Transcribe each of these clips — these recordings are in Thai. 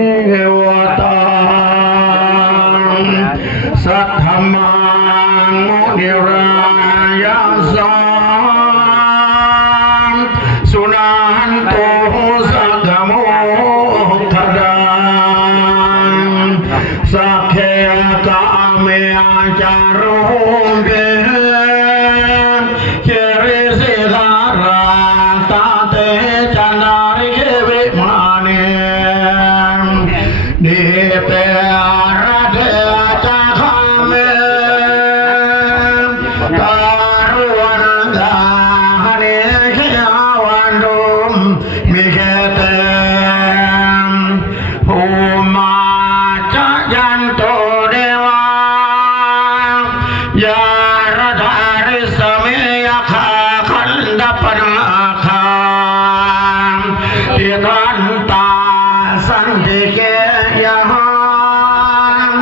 เทวตาสัทธมังโมนิรายาสังสุนันโตสักขโมทดาสักเคกะเมจารุเกเชริสิธาราตาเตจันดาริเกวิมาเนนิเตระเทจักขเมตารุวันดาเนเขวันดุมมิเขเตภูมาจัยันโตเดวายาระธาริสเมยคาขันดปนาคามทิทันตาสันติเกยหัง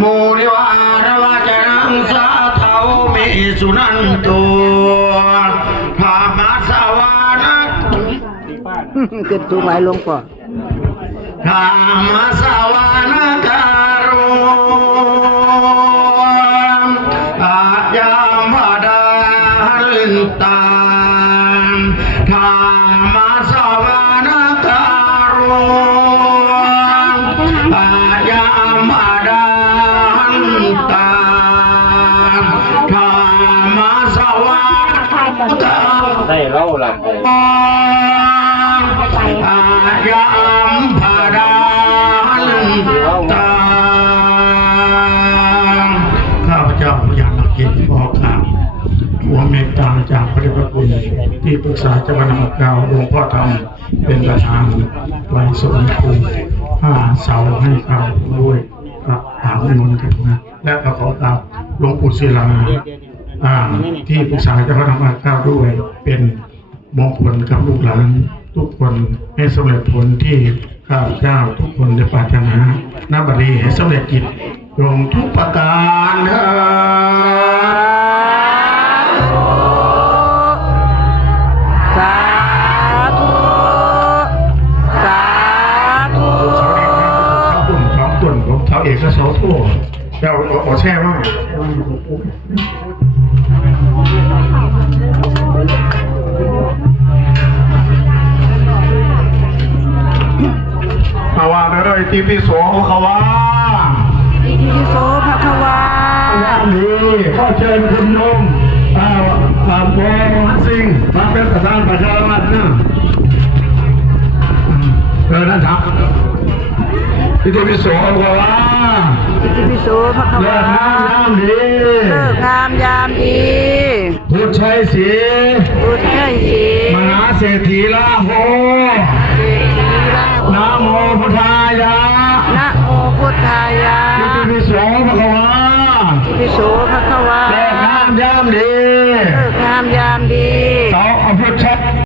มูลิวารวจนังสาเทามิสุนันตุธรรมสวานัต เกิดถูกไหมหลวงพ่อ ธรรมสวานาการุอาญามดาลินตาธรรมสวานาการุอาญามดาลินตาธรรมสวานาการุ ได้เล่าหลังเลย อาญามพาดานตาข้าพเจ้าพยานนักเกียรติพ่อข้าหัวเมตตาจากพระเดชพระคุณที่ปรึกษาเจ้าคณะกรรมการหลวงพ่อธรรมเป็นประธานไว้สมภูมิเสาให้ข้าด้วยครับถามนนท์กันนะและก็ขอตามหลวงปู่ศิลาที่ปรึกษาเจ้าคณะกรรมการด้วยเป็นมงคลกับลูกหลานทุกคนให้สำเร็จผลที่ข้าพเจ้าทุกคนได้ปรารถนาณบัดนี้ให้สำเร็จกิจลงทุกประการเถิดสาธุสาธุ ข้าวตุ่นท้องตุ่นผมเท้าเอกก็เสาทั่วเจ้าเอาแช่มากภาวะเรื่อยๆที่พิโสเขาว่า อิติปิโสภะคะวา วันนี้ก็เชิญคุณโยมโกสิ่งมาเป็นประธานประชารัฐนะนะครับอิติปิโสภาวะ อิติปิโสภะคะ เลิ วา ศงามดี เลิกงามยามดี พุทธชัยศรี บุญให้สี มหาเศรษฐีลาภ